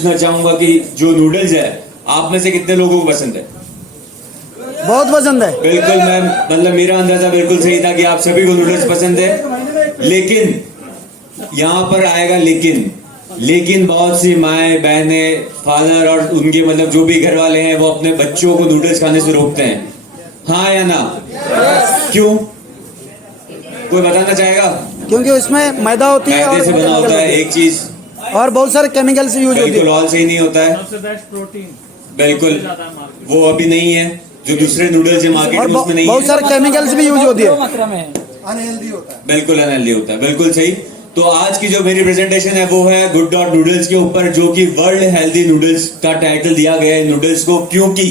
पूछना चाहूंगा कि जो नूडल्स है आप में से कितने लोगों को पसंद है? बहुत पसंद है। बिल्कुल मैम, मतलब मेरा अंदाजा बिल्कुल सही था कि आप सभी को नूडल्स पसंद है। लेकिन यहाँ पर आएगा लेकिन बहुत सी माएं बहनें फादर और उनके मतलब जो भी घर वाले हैं वो अपने बच्चों को नूडल्स खाने से रोकते हैं, हाँ या ना? क्यों? कोई बताना चाहेगा? क्योंकि उसमें मैदा होती है मैदे से बना होता है एक चीज, और बहुत सारे केमिकल्स यूज होती बिल्कुल है। ऑल सही नहीं होता है। सबसे बेस्ट प्रोटीन बिल्कुल वो अभी नहीं है, जो दूसरे नूडल्स है मार्केट और में उसमें नहीं बहुत है। सारे केमिकल्स भी यूज होती है। बिल्कुल अनहेल्दी होता है, बिल्कुल सही। तो आज की जो मेरी प्रेजेंटेशन है वो है गुड डॉट नूडल्स के ऊपर, जो कि वर्ल्ड हेल्दी नूडल्स का टाइटल दिया गया है नूडल्स को, क्योंकि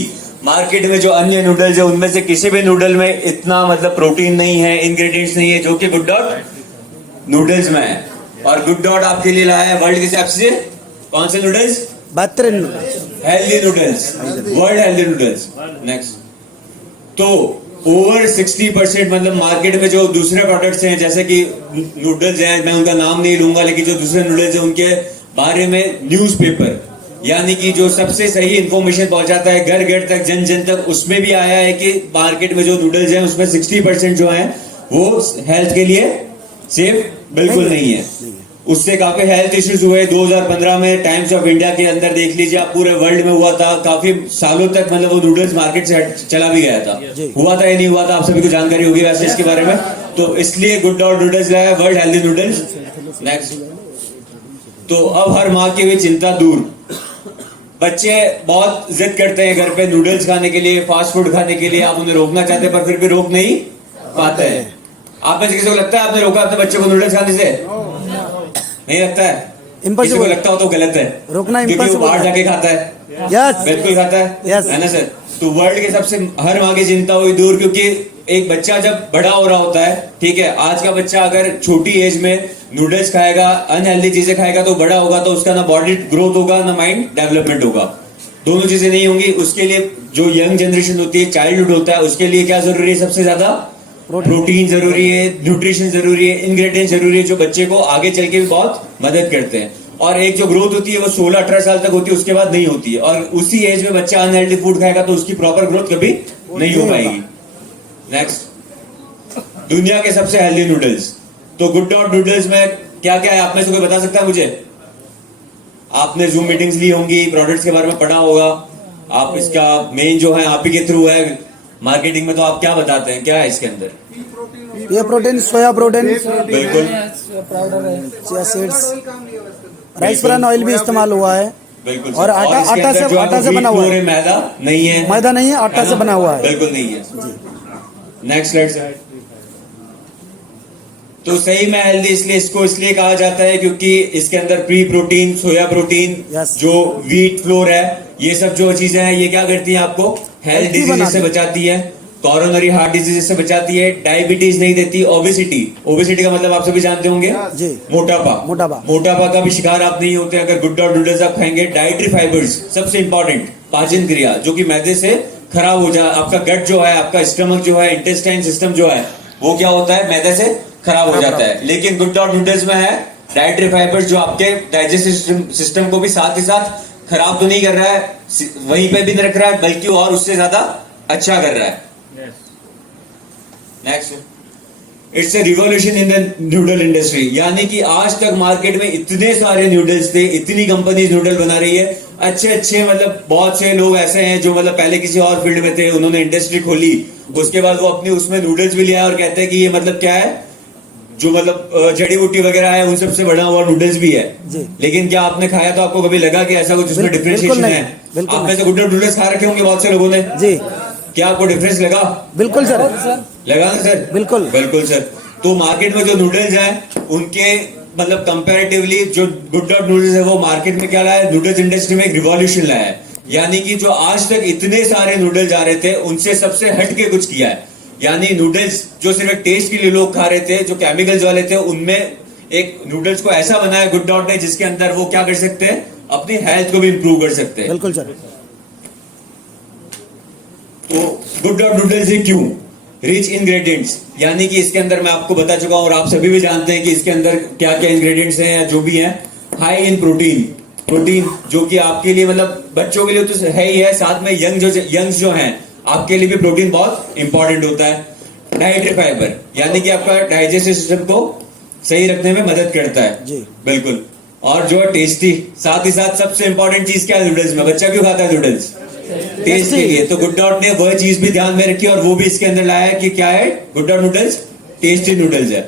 मार्केट में जो अन्य नूडल्स है उनमें से किसी भी नूडल में इतना मतलब प्रोटीन नहीं है, इंग्रेडिएंट्स नहीं है जो कि गुड डॉट नूडल्स में है। और गुड डॉट आपके लिए लाया है वर्ल्ड के हिसाब से कौन से नूडल्स? बेहतरीन। Healthy noodles, world healthy noodles. Next, तो ओवर 60% मतलब मार्केट में जो दूसरे प्रोडक्ट्स हैं जैसे कि नूडल्स हैं, मैं उनका नाम नहीं लूंगा, लेकिन जो दूसरे नूडल्स हैं उनके बारे में न्यूज़पेपर यानी कि जो सबसे सही इंफॉर्मेशन पहुंचाता है घर घर तक, जन जन तक, उसमें भी आया है कि मार्केट में जो नूडल्स हैं उसमें 60% जो है वो हेल्थ के लिए सेफ बिल्कुल नहीं है। उससे काफी हेल्थ इश्यूज हुए 2015 में। टाइम्स ऑफ इंडिया के अंदर देख लीजिए आप, पूरे वर्ल्ड में हुआ था, काफी सालों तक मतलब वो नूडल्स मार्केट से चला भी गया था। हुआ था या नहीं हुआ था आप सभी को जानकारी होगी वैसे इसके बारे में, तो इसलिए गुड डॉट नूडल्स लाया वर्ल्ड हेल्दी नूडल्स। नेक्स्ट, तो अब हर माँ की भी चिंता दूर। बच्चे बहुत जिद करते हैं घर पे नूडल्स खाने के लिए, फास्ट फूड खाने के लिए, आप उन्हें रोकना चाहते हैं पर फिर भी रोक नहीं पाते हैं। आप में से किसी को लगता है आपने रोका अपने बच्चे को नूडल्स खाने से? नहीं लगता है? किसी को लगता हो तो गलत है, रोकना क्योंकि वो बाहर जाके खाता है। यस, बिल्कुल खाता है, है ना सर? तो वर्ल्ड के सबसे हर माँ की चिंता हुई दूर, क्योंकि एक बच्चा जब बड़ा हो रहा होता है, ठीक है, आज का बच्चा अगर छोटी एज में नूडल्स खाएगा, अनहेल्दी चीजें खाएगा, तो बड़ा होगा तो उसका ना बॉडी ग्रोथ होगा ना माइंड डेवलपमेंट होगा, दोनों चीजें नहीं होंगी। उसके लिए जो यंग जनरेशन होती है, चाइल्डहुड होता है, उसके लिए क्या जरूरी है? सबसे ज्यादा प्रोटीन जरूरी है, न्यूट्रिशन जरूरी है, इंग्रेडिएंट जरूरी है, जो बच्चे को आगे चल के भी बहुत मदद करते हैं। और एक जो ग्रोथ होती है वो 16-18 साल तक होती है, उसके बाद नहीं होती है। और उसी एज में बच्चा अनहेल्दी फूड खाएगा तो उसकी प्रॉपर ग्रोथ कभी नहीं हो पाएगी। नेक्स्ट, दुनिया के सबसे हेल्दी नूडल्स, तो गुड डॉट नूडल्स में क्या क्या है आप में से कोई बता सकता है मुझे? आपने जूम मीटिंग्स ली होंगी, प्रोडक्ट्स के बारे में पढ़ा होगा, आप इसका मेन जो है आप ही के थ्रू है मार्केटिंग में, तो आप क्या बताते हैं क्या है इसके अंदर? ये प्रोटीन, सोया प्रोटीन, बिल्कुल, chia seeds, rice bran oil भी इस्तेमाल हुआ है, बिल्कुल। और आटा से बना हुआ है, मैदा नहीं है, मैदा नहीं है, आटा से बना हुआ है, बिल्कुल नहीं है। Next slide. तो सही में हेल्दी इसलिए कहा जाता है क्योंकि इसके अंदर प्री प्रोटीन, सोया प्रोटीन, जो व्हीट फ्लोर है, ये सब जो चीजें हैं ये क्या करती है? आपको हेल्थ डिजीज से बचाती है, कॉरोनरी हार्ट डिजीज से बचाती है, डायबिटीज नहीं देती, ओबेसिटी का मतलब आप सभी जानते होंगे, मोटापा का भी शिकार आप नहीं होते अगर गुड डॉट नूडल्स आप खाएंगे। डाइटरी फाइबर्स सबसे इंपॉर्टेंट, पाचन क्रिया जो कि मैदे से खराब हो जाए, आपका गट जो है, आपका स्टमक जो है, इंटेस्टाइन सिस्टम जो है, वो क्या होता है? मैदे से खराब हो जाता है। लेकिन गुड डॉट नूडल्स में है डाइटरी फाइबर्स जो आपके डाइजेस्टिव सिस्टम को भी साथ ही साथ खराब तो नहीं कर रहा है, वहीं पे भी नहीं रख रहा है, बल्कि और उससे ज्यादा अच्छा कर रहा है। Next, it's a revolution in the noodle industry, यानी कि आज तक मार्केट में इतने सारे नूडल्स थे, इतनी कंपनीज नूडल बना रही है, अच्छे मतलब बहुत से लोग ऐसे हैं जो मतलब पहले किसी और फील्ड में थे, उन्होंने इंडस्ट्री खोली, उसके बाद वो अपनी उसमें नूडल्स भी लिया और कहते हैं कि ये मतलब क्या है, जो मतलब जड़ी बूटी वगैरह है उन सबसे बड़ा हुआ नूडल्स भी है। लेकिन क्या आपने खाया तो आपको कभी लगा कि ऐसा कुछ उसमें डिफरेंशिएशन है? आप में से गुड डॉट नूडल्स खा रखे होंगे बहुत से लोगों ने जी, क्या आपको डिफरेंस लगा? बिल्कुल सर, लगा ना सर? बिल्कुल सर। तो मार्केट में जो नूडल्स हैं उनके मतलब कंपैरेटिवली जो गुड डॉट नूडल्स है वो मार्केट में क्या लाया है? नूडल्स इंडस्ट्री में एक रिवॉल्यूशन लाया है, यानी कि जो आज तक इतने सारे नूडल्स आ रहे थे उनसे सबसे हट के कुछ किया है। यानी नूडल्स जो सिर्फ टेस्ट के लिए लोग खा रहे थे, जो केमिकल्स वाले थे, उनमें एक नूडल्स को ऐसा बनाया गुड डॉट ने जिसके अंदर वो क्या कर सकते हैं? अपनी हेल्थ को भी इंप्रूव कर सकते हैं। बिल्कुल सर। तो गुड डॉट नूडल्स ही क्यों? रिच इंग्रेडिएंट्स, यानी कि इसके अंदर मैं आपको बता चुका हूं और आप सभी भी जानते हैं कि इसके अंदर क्या क्या इंग्रेडिएंट्स हैं या जो भी हैं। हाई इन प्रोटीन, प्रोटीन जो कि आपके लिए मतलब बच्चों के लिए तो है ही है, साथ में यंग्स जो हैं आपके लिए भी प्रोटीन बहुत इंपॉर्टेंट होता है। डाइटरी फाइबर यानी कि आपका डाइजेस्टिव सिस्टम को सही रखने में मदद करता है जी। बिल्कुल। और जो है टेस्टी, साथ ही साथ सबसे इंपॉर्टेंट चीज क्या है नूडल्स में, बच्चा क्यों खाता है नूडल्स? टेस्ट के लिए। तो गुड डॉट ने वह चीज भी ध्यान में रखी और वो भी इसके अंदर लाया है कि क्या है, good dot noodles tasty noodles है।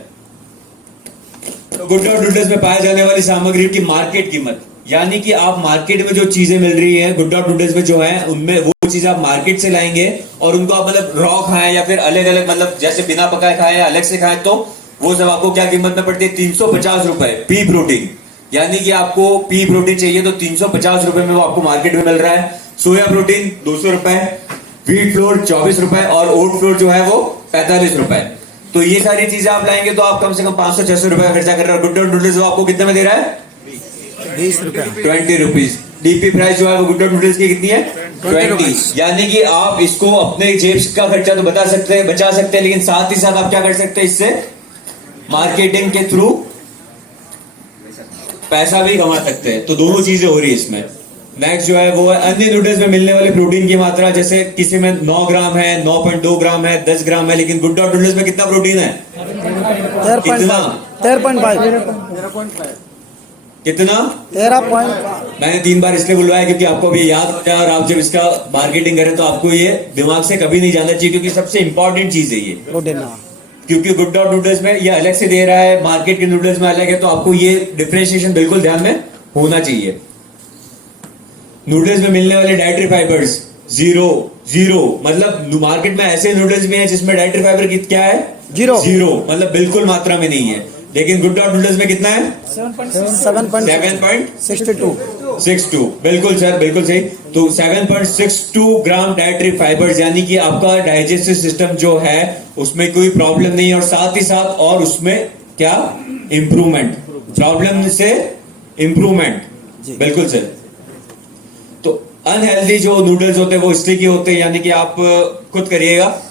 तो गुड डॉट नूडल्स में पाए जाने वाली सामग्री की मार्केट कीमत, यानी कि आप मार्केट में जो चीजें मिल रही है गुड डॉट नूडल्स में जो है उनमें वो चीज आप मार्केट से लाएंगे और उनको आप मतलब रॉ खाएं या फिर अलग अलग मतलब जैसे बिना पकाए खाएं या अलग से खाएं, तो वो सब आपको क्या कीमत में पड़ती है? 350 रुपए पी प्रोटीन। यानी कि आपको पी प्रोटीन चाहिए तो 350 रुपए में वो आपको मार्केट में मिल रहा है। सोया प्रोटीन 200 रुपए, व्हीट फ्लोर 24 रुपए और ओट फ्लोर जो है वो 45 रुपए। तो ये सारी चीजें आप लाएंगे तो आप कम से कम 500-600 रुपए का खर्चा कर रहे हो। गुड डॉट नूडल्स वो आपको कितने में दे रहा है? 20 रुपया। 20 रुपीज। डीपी प्राइस जो है वो गुड डॉट नूडल्स की कितनी है? 20। यानी कि आप इसको अपने जेब का खर्चा तो बचा सकते हैं, लेकिन साथ ही साथ आप क्या कर सकते हैं, इससे मार्केटिंग के थ्रू पैसा भी कमा सकते हैं। तो दोनों चीजें हो रही है इसमें। नेक्स्ट जो है वो है अन्य नूडल्स में मिलने वाले प्रोटीन की मात्रा, जैसे किसी में 9 ग्राम है, 9.2 ग्राम है, 10 ग्राम है, लेकिन गुड डॉट नूडल्स में कितना प्रोटीन है? 13.5। कितना? 13.5। मैंने 3 बार इसलिए बुलवाया क्योंकि आपको अभी याद हो जाए और आप जब इसका मार्केटिंग करें तो आपको ये दिमाग से कभी नहीं जाना चाहिए, क्योंकि सबसे इंपॉर्टेंट चीज है ये। प्रोटीन। क्योंकि गुड डॉट नूडल्स में ये अलग से दे रहा है, मार्केट के नूडल्स में अलग है, तो आपको ये डिफरेंशिएशन बिल्कुल ध्यान में होना चाहिए। नूडल्स में मिलने वाले डाइटरी फाइबर्स जीरो, मतलब मार्केट में ऐसे नूडल्स भी हैं जिसमें डाइटरी फाइबर क्या है? जीरो, मतलब बिल्कुल मात्रा में नहीं है। लेकिन गुड डॉट नूडल्स में कितना है? 7.62। बिल्कुल सर, बिल्कुल सही। तो 7.62 ग्राम डाइटरी फाइबर्स, यानी कि आपका डाइजेस्टिव सिस्टम जो है उसमें कोई प्रॉब्लम नहीं है, और साथ ही साथ और उसमें क्या इंप्रूवमेंट, प्रॉब्लम से इंप्रूवमेंट। बिल्कुल सर। तो अनहेल्दी जो नूडल्स होते हैं वो स्टिकी होते हैं, यानी कि आप खुद करिएगा,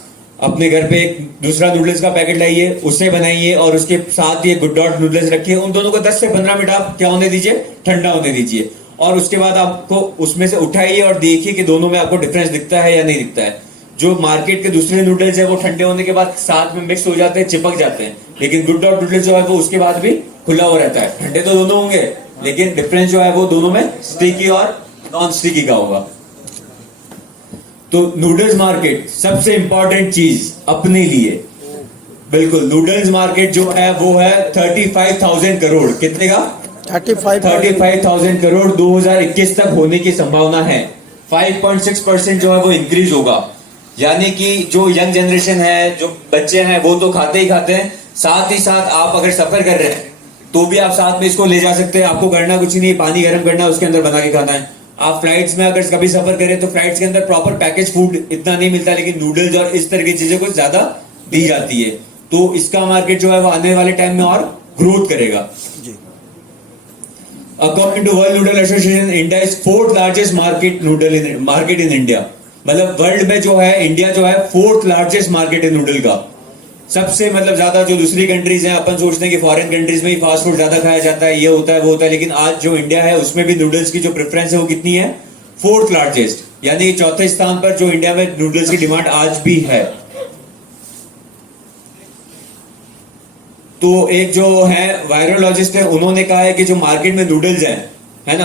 अपने घर पे एक दूसरा नूडल्स का पैकेट लाइए, उसे बनाइए और उसके साथ ये गुड डॉट नूडल्स रखिए। उन दोनों को 10 से 15 मिनट आप क्या होने दीजिए? ठंडा होने दीजिए। और उसके बाद आपको उसमें से उठाइए और देखिए कि दोनों में आपको डिफरेंस दिखता है या नहीं दिखता है। जो मार्केट के दूसरे नूडल्स है वो ठंडे होने के बाद साथ में मिक्स हो जाते हैं, चिपक जाते हैं, लेकिन गुड डॉट नूडल्स जो है वो उसके बाद भी खुला हुआ रहता है। ठंडे तो दोनों होंगे, लेकिन डिफरेंस जो है वो दोनों में स्टिकी और नॉन स्टिकी का होगा। तो नूडल्स मार्केट सबसे इंपॉर्टेंट चीज अपने लिए, बिल्कुल नूडल्स मार्केट जो है वो है 35,000 करोड़। कितने का? 35,000 करोड़ 2021 तक होने की संभावना है। 5.6% जो है वो इंक्रीज होगा। यानी कि जो यंग जनरेशन है, जो बच्चे हैं, वो तो खाते ही खाते हैं, साथ ही साथ आप अगर सफर कर रहे हैं तो भी आप साथ में इसको ले जा सकते हैं। आपको करना कुछ नहीं, पानी गर्म करना है, उसके अंदर बना के खाना है। आप फ्लाइट्स में अगर कभी सफर करें तो फ्लाइट्स के अंदर प्रॉपर पैकेज फूड इतना नहीं मिलता, लेकिन नूडल्स और इस तरह की चीजें कुछ ज्यादा दी जाती है। तो इसका मार्केट जो है वो आने वाले टाइम में और ग्रोथ करेगा। According to World Noodle Association, India is 4th largest market in India. मतलब वर्ल्ड में जो है इंडिया जो है 4th लार्जेस्ट मार्केट है नूडल का। सबसे मतलब ज्यादा जो दूसरी कंट्रीज हैं, अपन सोचते हैं कि फॉरेन कंट्रीज में ही फास्ट फूड ज्यादा खाया जाता है, ये होता है वो होता है, लेकिन आज जो इंडिया है उसमें भी नूडल्स की जो प्रेफरेंस है वो कितनी है? 4th लार्जेस्ट, यानी चौथे स्थान पर जो इंडिया में नूडल्स की डिमांड आज भी है। तो एक जो है वायरोलॉजिस्ट है, उन्होंने कहा है कि जो मार्केट में नूडल्स है ना,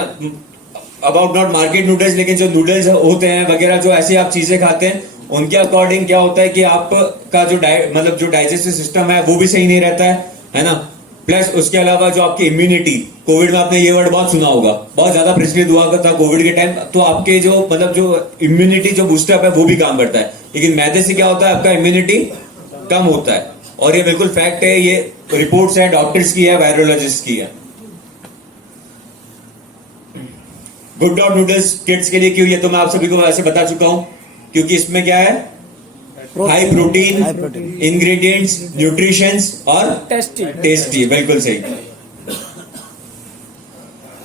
अबाउट नॉट मार्केट नूडल्स, लेकिन जो नूडल्स होते हैं वगैरह, जो ऐसी आप चीजें खाते हैं, उनके अकॉर्डिंग क्या होता है कि आपका जो मतलब जो डाइजेस्टिव सिस्टम है वो भी सही नहीं रहता है ना। प्लस उसके अलावा जो आपकी इम्यूनिटी, कोविड में आपने ये वर्ड बहुत सुना होगा, बहुत ज्यादा प्रचलित हुआ था कोविड के टाइम, तो आपके जो मतलब जो इम्यूनिटी जो बूस्टअप है वो भी काम करता है, लेकिन मैदे से क्या होता है? आपका इम्यूनिटी कम होता है। और ये बिल्कुल फैक्ट है, ये रिपोर्ट्स है, डॉक्टर्स की है, वायरोलॉजिस्ट की है। गुड डॉट नूडल्स किड्स के लिए क्यों, ये तो मैं आप सभी को वैसे बता चुका हूं, क्योंकि इसमें क्या है? हाई प्रोटीन इंग्रेडिएंट्स, न्यूट्रिशंस और टेस्टी। बिल्कुल सही।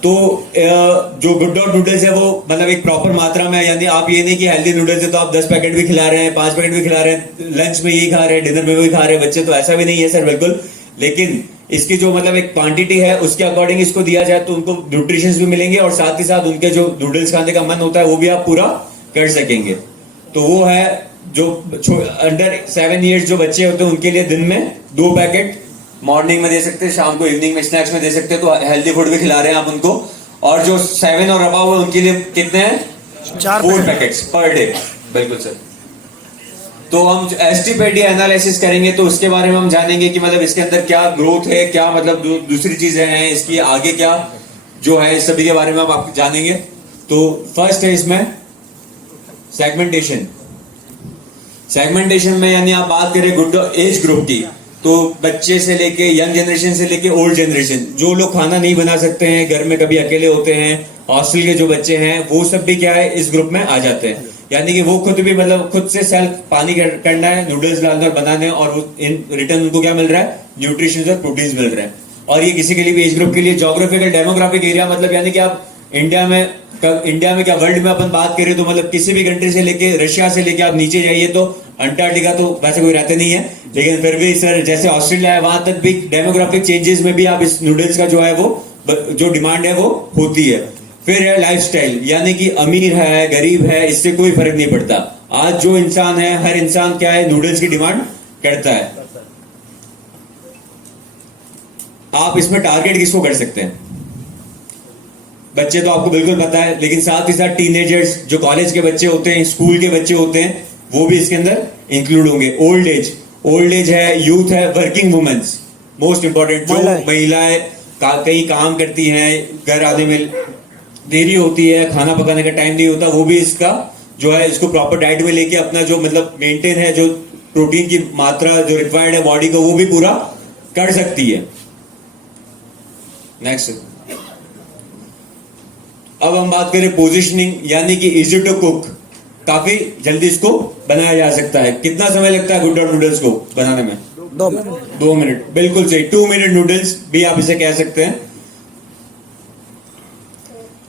तो जो गुड डॉट नूडल्स है वो मतलब एक प्रॉपर मात्रा में है, यानी आप ये नहीं कि हेल्दी नूडल्स है तो आप 10 पैकेट भी खिला रहे हैं, 5 पैकेट भी खिला रहे हैं, लंच में यही खा रहे हैं, डिनर में भी खा रहे हैं बच्चे, तो ऐसा भी नहीं है सर, बिल्कुल। लेकिन इसकी जो मतलब एक क्वांटिटी है उसके अकॉर्डिंग इसको दिया जाए तो उनको न्यूट्रिशंस भी मिलेंगे और साथ ही साथ उनके जो नूडल्स खाने का मन होता है वो भी आप पूरा कर सकेंगे। तो वो है जो अंडर 7 इयर्स जो बच्चे होते हैं उनके लिए दिन में 2 पैकेट मॉर्निंग में दे सकते हैं, शाम को इवनिंग में स्नैक्स में दे सकते हैं, तो हेल्दी फूड भी खिला रहे हैं आप उनको। और जो 7 और अबव है उनके लिए कितने हैं? 4 पैकेट्स पर डे। बिल्कुल सर। तो हम एसटीपीडी एनालिसिस करेंगे तो उसके बारे में हम जानेंगे कि मतलब इसके अंदर क्या ग्रोथ है, क्या मतलब दूसरी चीजें हैं, इसकी आगे क्या जो है, इस सभी के बारे में हम आप जानेंगे। तो फर्स्ट है इसमें सेगमेंटेशन। सेगमेंटेशन में यानी आप बात करें गुड एज ग्रुप की, तो बच्चे से लेके यंग जनरेशन से लेके ओल्ड जनरेशन, जो लोग खाना नहीं बना सकते हैं, घर में कभी अकेले होते हैं, हॉस्टल के जो बच्चे हैं, वो सब भी क्या है इस ग्रुप में आ जाते हैं। यानी कि वो खुद भी मतलब खुद से सेल्फ पानी करना है, नूडल्स डालकर बनाने, और इन रिटर्न उनको क्या मिल रहा है? न्यूट्रिशन और प्रोटीन्स मिल रहे हैं। और ये किसी के लिए भी एज ग्रुप के लिए जोग्राफिकल डेमोग्राफिक एरिया, मतलब यानी कि आप इंडिया में क्या वर्ल्ड में अपन बात करें तो मतलब किसी भी कंट्री से लेके रशिया से लेके आप नीचे जाइए तो अंटार्कटिका तो वैसे कोई रहते नहीं है, लेकिन फिर भी सर जैसे ऑस्ट्रेलिया है वहां तक भी डेमोग्राफिक चेंजेस में भी आप इस नूडल्स का जो है वो जो डिमांड है वो होती है। फिर है लाइफस्टाइल, यानी कि अमीर है गरीब है इससे कोई फर्क नहीं पड़ता। आज जो इंसान है हर इंसान क्या है नूडल्स की डिमांड करता है। आप इसमें टारगेट किसको कर सकते हैं? बच्चे तो आपको बिल्कुल पता है, लेकिन साथ ही साथ टीनेजर्स, जो कॉलेज के बच्चे होते हैं, स्कूल के बच्चे होते हैं, वो भी इसके अंदर इंक्लूड होंगे। ओल्ड एज है, यूथ है, वर्किंग वुमेन्स, मोस्ट इंपॉर्टेंट, जो महिलाएं कहीं काम करती हैं, घर आने में देरी होती है, खाना पकाने का टाइम नहीं होता, वो भी इसका जो है इसको प्रॉपर डाइट में लेके अपना जो मतलब मेंटेन है, जो प्रोटीन की मात्रा जो रिक्वायर्ड है बॉडी को, वो भी पूरा कर सकती है। नेक्स्ट, अब हम बात करें पोजिशनिंग, यानी कि इजी टू कुक, काफी जल्दी इसको बनाया जा सकता है। कितना समय लगता है गुड डॉट नूडल्स को बनाने में? 2 मिनट, बिल्कुल सही, 2 मिनट नूडल्स भी आप इसे कह सकते हैं।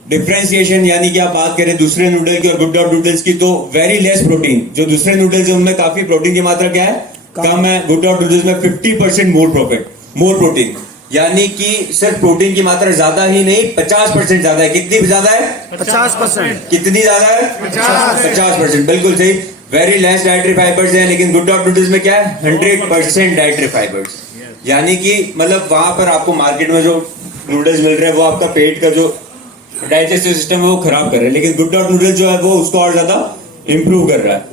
डिफ्रेंसिएशन, यानी कि आप बात करें दूसरे नूडल की और गुड डॉट नूडल्स की, तो वेरी लेस प्रोटीन। जो दूसरे नूडल्स है उनमें काफी प्रोटीन की मात्रा क्या है? कम है। गुड डॉट नूडल्स में 50% मोर प्रोटीन, यानी कि सिर्फ प्रोटीन की मात्रा ज्यादा ही नहीं, 50% ज्यादा है। कितनी ज्यादा है? 50%। कितनी ज्यादा है? 50%, बिल्कुल सही। वेरी लेस डाइटरी फाइबर्स है, लेकिन गुड डॉट नूडल्स में क्या है? 100% डाइटरी फाइबर्स। यानी कि मतलब वहां पर आपको मार्केट में जो नूडल्स मिल रहे हैं वो आपका पेट का जो डाइजेस्टिव सिस्टम है वो खराब कर रहे हैं, लेकिन गुड डॉट नूडल्स जो है वो उसको और ज्यादा इंप्रूव कर रहा है।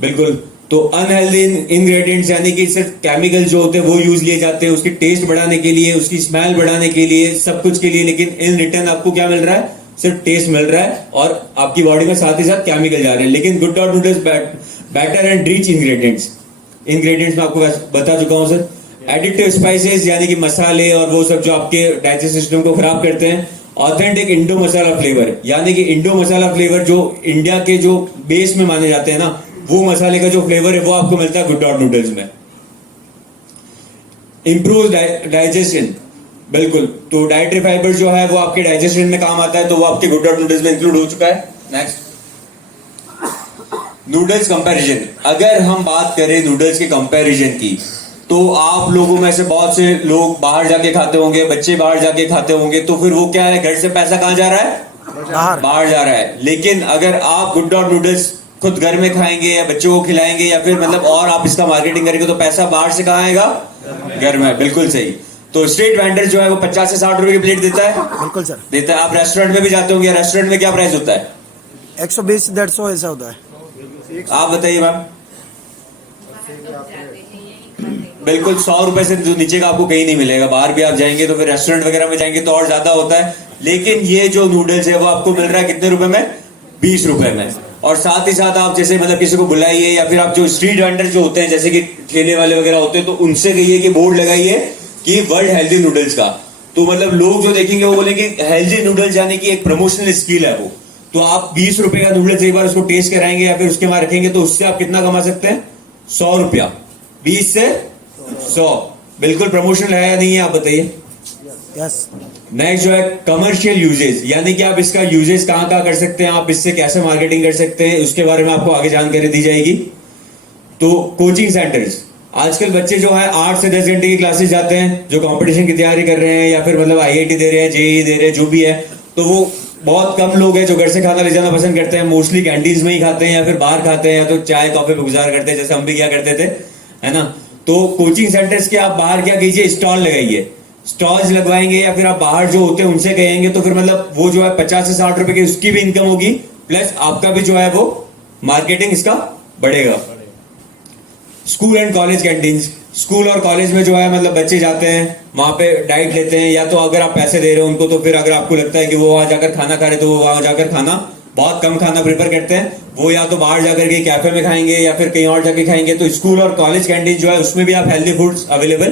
बिल्कुल। तो अनहेल्दी इंग्रेडिएंट्स, यानी कि सिर्फ केमिकल जो होते हैं वो यूज लिए जाते हैं उसकी टेस्ट बढ़ाने के लिए, उसकी स्मेल बढ़ाने के लिए, सब कुछ के लिए, लेकिन इन रिटर्न आपको क्या मिल रहा है? सिर्फ टेस्ट मिल रहा है और आपकी बॉडी में साथ ही साथ केमिकल जा रहे हैं। लेकिन good dot noodles better and rich ingredients में आपको बता चुका हूं सर। एडिटिव स्पाइसेस, यानी कि मसाले और वो सब जो आपके डाइजेस्टिव सिस्टम को खराब करते हैं। ऑथेंटिक इंडो मसाला फ्लेवर, यानी कि इंडो मसाला फ्लेवर जो इंडिया के जो बेस में माने जाते हैं ना, वो मसाले का जो फ्लेवर है वो आपको मिलता है गुड डॉट नूडल्स में। इंप्रूव डाइजेशन, बिल्कुल। तो डाइटरी फाइबर जो है वो आपके डाइजेशन में काम आता है, तो वो आपके गुड डॉट नूडल्स में इंक्लूड हो चुका है। Next, noodles comparison. अगर हम बात करें नूडल्स के कंपैरिजन की, तो आप लोगों में से बहुत से लोग बाहर जाके खाते होंगे, बच्चे बाहर जाके खाते होंगे, तो फिर वो क्या है, घर से पैसा कहां जा रहा है? बाहर जा रहा है। लेकिन अगर आप गुड डॉट नूडल्स खुद घर में खाएंगे या बच्चों को खिलाएंगे या फिर मतलब और आप इसका मार्केटिंग करेंगे तो पैसा बाहर से कहां आएगा? घर में, बिल्कुल सही। तो स्ट्रीट वेंडर जो है वो 50 से 60 रुपए की प्लेट देता है। बिल्कुल सर, देता है। आप रेस्टोरेंट में भी जाते होंगे, रेस्टोरेंट में क्या प्राइस होता है? 120-150 ऐसा होता है। आप बताइए मैम। बिल्कुल 100 रुपए से जो नीचे का आपको कहीं नहीं मिलेगा। बाहर भी आप जाएंगे तो फिर रेस्टोरेंट वगैरह में जाएंगे तो और ज्यादा होता है। लेकिन ये जो नूडल्स है वो आपको मिल रहा है कितने रुपए में? 20 रुपए में। और साथ ही साथ आप जैसे मतलब किसी को बुलाइए या फिर आप जो स्ट्रीट वेंडर जो होते हैं जैसे कि ठेले वाले वगैरह होते हैं, तो उनसे कहिए कि बोर्ड लगाइए कि वर्ल्ड हेल्दी नूडल्स का, तो मतलब लोग जो देखेंगे वो बोलेंगे हेल्दी नूडल्स, यानी कि एक प्रमोशनल स्किल है वो। तो आप 20 रुपए का नूडल्स एक बार उसको टेस्ट कराएंगे या फिर उसके वहां रखेंगे तो उससे आप कितना कमा सकते हैं? 100 रुपया। 20 से 100, बिल्कुल प्रमोशनल है या नहीं है, आप बताइए। यस। नेक्स्ट जो है कमर्शियल यूजेस, यानी कि आप इसका यूजेस कहां कहां कर सकते हैं, आप इससे कैसे मार्केटिंग कर सकते हैं, उसके बारे में आपको आगे जानकारी दी जाएगी। तो कोचिंग सेंटर्स, आजकल बच्चे जो है 8 से 10 घंटे की क्लासेस जाते हैं, जो कंपटीशन की तैयारी कर रहे हैं या फिर मतलब आईआईटी दे रहे हैं, जेईई दे रहे हैं, जो भी है, तो वो बहुत कम लोग हैं जो घर से खाना ले जाना पसंद करते हैं। मोस्टली कैंटीन्स में ही खाते हैं या फिर बाहर खाते हैं या तो चाय कॉफी पे गुजार करते हैं, जैसे हम भी क्या करते थे, है ना। तो कोचिंग सेंटर्स के आप बाहर क्या कीजिए, स्टॉल लगाइए। स्टॉल्स लगवाएंगे या फिर आप बाहर जो होते हैं उनसे कहेंगे तो फिर मतलब वो जो है 50 से 60 रुपए की उसकी भी इनकम होगी, प्लस आपका भी जो है वो मार्केटिंग इसका बढ़ेगा। School and college canteens, school और कॉलेज में जो है मतलब बच्चे जाते हैं, वहां पे डाइट लेते हैं, या तो अगर आप पैसे दे रहे हो उनको तो फिर अगर आपको लगता है कि वो वहां जाकर खाना खा रहे तो वो वहां जाकर खाना बहुत कम खाना प्रेफर करते हैं, वो या तो बाहर जाकर के कैफे में खाएंगे या फिर कहीं और जाके खाएंगे। तो स्कूल और कॉलेज कैंटीन जो है उसमें भी आप हेल्दी फूड्स अवेलेबल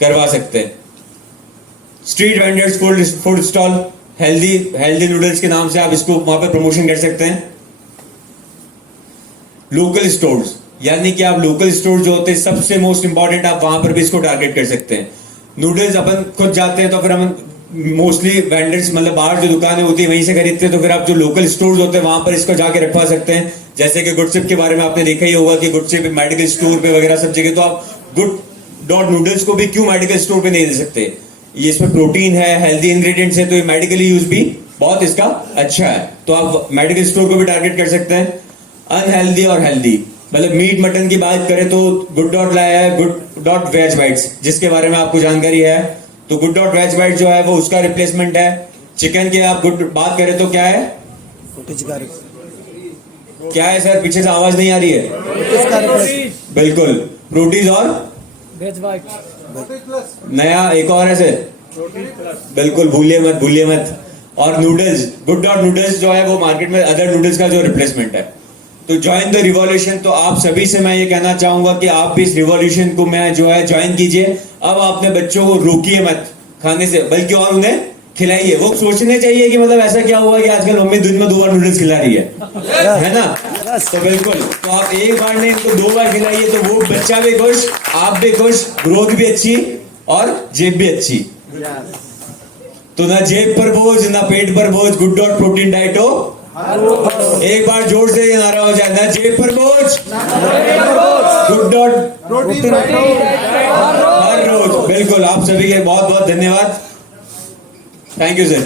करवा सकते हैं। Street vendors food stall, healthy noodles के नाम से आप इसको वहां पे प्रमोशन कर सकते हैं। लोकल स्टोर्स, यानी कि आप लोकल स्टोर जो होते हैं सबसे मोस्ट इंपॉर्टेंट, आप वहां पर भी इसको टारगेट कर सकते हैं। नूडल्स अपन खुद जाते हैं तो फिर हम मोस्टली वेंडर्स मतलब बाहर जो दुकानें होती है वहीं से खरीदते हैं, तो फिर आप जो लोकल स्टोर्स होते हैं वहां पर इसको जाके रखवा सकते हैं। जैसे कि गुडशिप के बारे में आपने देखा ही होगा कि गुडशिप मेडिकल स्टोर पे वगैरह सब जगह, तो आप गुड डॉट नूडल्स को भी क्यों मेडिकल स्टोर पे नहीं दे सकते। ये इसमें प्रोटीन है, हेल्दी इंग्रेडिएंट्स है, तो ये मेडिकली यूज भी बहुत इसका अच्छा है, तो आप मेडिकल स्टोर को भी टारगेट कर सकते हैं। अनहेल्दी और हेल्दी, मतलब मीट मटन की बात करें तो गुड डॉट लाया है गुड डॉट वेज बाइट्स, जिसके बारे में आपको जानकारी है। तो गुड डॉट वेज बाइट जो है वो उसका रिप्लेसमेंट है। चिकन की आप गुड बात करें तो क्या है, क्या है सर, पीछे से आवाज नहीं आ रही है। बिल्कुल, प्रोटीज और नया एक और है सर, बिल्कुल भूलिए मत। और नूडल्स, गुड डॉट नूडल्स जो है वो मार्केट में अदर नूडल्स का जो रिप्लेसमेंट है। तो ज्वाइन द रिवॉल्यूशन, तो आप सभी से मैं ये कहना चाहूंगा कि आप भी इस रिवॉल्यूशन को मैं जो है ज्वाइन कीजिए। अब अपने बच्चों को रोकिए मत खाने से, बल्कि और उन्हें खिलाइए। वो सोचने चाहिए कि मतलब ऐसा क्या हुआ कि आजकल मम्मी दिन में 2 बार नूडल्स खिला रही है ना। तो बिल्कुल, तो आप एक बार नहीं इनको 2 बार खिलाइए, तो वो बच्चा भी खुश, आप भी खुश, ग्रोथ भी अच्छी और जेब भी अच्छी। तो ना जेब पर बोझ ना पेट पर बोझ, गुड डॉट प्रोटीन डाइट हो। एक बार जोर से ये नारा हो जाए, ना जेब पर बोझ, गुड डॉट प्रोटीन हर रोज। बिल्कुल, आप सभी के बहुत बहुत धन्यवाद। Thank you sir.